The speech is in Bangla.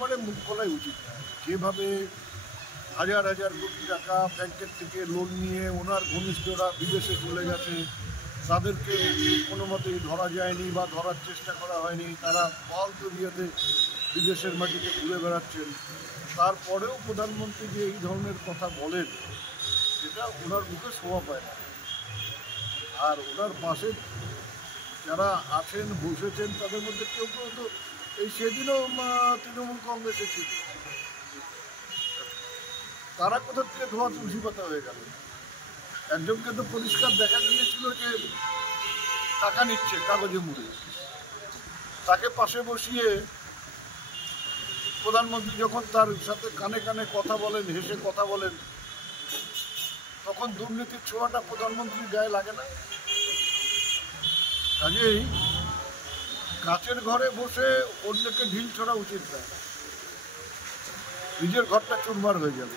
ব্যাপারে মুখ খোলাই উচিত। যেভাবে হাজার হাজার কোটি টাকা ব্যাংকের থেকে লোন নিয়ে ওনার ঘনিষ্ঠরা বিদেশে চলে গেছে, তাদেরকে কোনো মতেই ধরা যায়নি বা ধরার চেষ্টা করা হয়নি, তারা বল জড়িয়েতে বিদেশের মাটিতে ঘুরে বেড়াচ্ছেন, তারপরেও প্রধানমন্ত্রী যে এই ধরনের কথা বলেন, এটা ওনার মুখে শোভা পায় না। আর ওনার পাশে যারা আছেন বসেছেন তাদের মধ্যে কেউ কেউ তো এই সেদিনও তৃণমূল কংগ্রেসে ছিল, তারা কোথা থেকে ধোয়া তুলসী পাতা হয়ে গেল। একজনকে তো পরিষ্কার দেখা গিয়েছিল যে টাকা নিচ্ছে কাগজে মুড়ে, তাকে পাশে বসিয়ে প্রধানমন্ত্রী যখন তার সাথে কানে কানে কথা বলেন, হেসে কথা বলেন, তখন দুর্নীতির ছোঁয়াটা প্রধানমন্ত্রীর গায়ে লাগে না। কাজেই কাচের ঘরে বসে অন্যকে ঢিল ছোড়া উচিত না, নিজের ঘরটা চুরমার হয়ে যাবে।